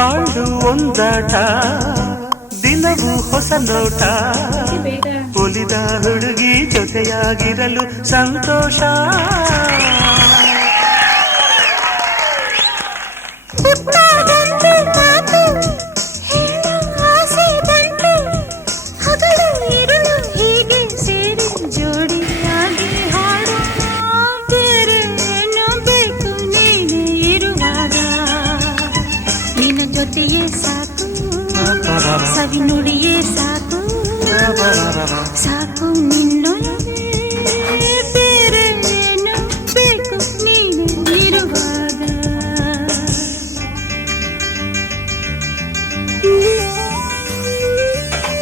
ಬಾಳು ಒಂದಾಟ ದಿನವೂ ಹೊಸ ನೋಟ ಒಲಿದ ಹುಡುಗಿ ಜೊತೆಯಾಗಿರಲು ಸಂತೋಷ ಜೊತೆಯೇ ಸಾಕು ಸವಿ ನುಡಿಯೇ ಸಾಕು ಸಾಕು